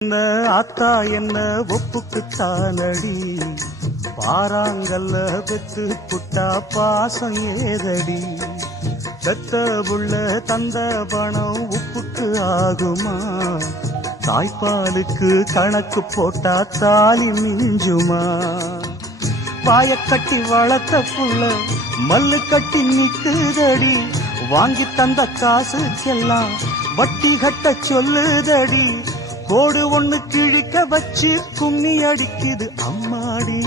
என்ன ஆத்தா என்ன ஒப்புக்கு தானடி பாறாங்கல்ல பெத்து புட்டா பாசம் ஏதடி பெத்த புள்ள தந்த பணம் உப்புக்கு ஆகுமா தாய்ப்பாலுக்கு கணக்கு போட்டா தாலி மிஞ்சுமா பாயக்கட்டி வளர்த்த புள்ள மல்லு கட்டி நிக்குதடி வாங்கி தந்த காசுக்கெல்லாம் வட்டி கட்ட சொல்லுதடி கோடு ஒண்ணு கிழிக்க வச்சு கும்மி அடிக்குது அம்மாடி.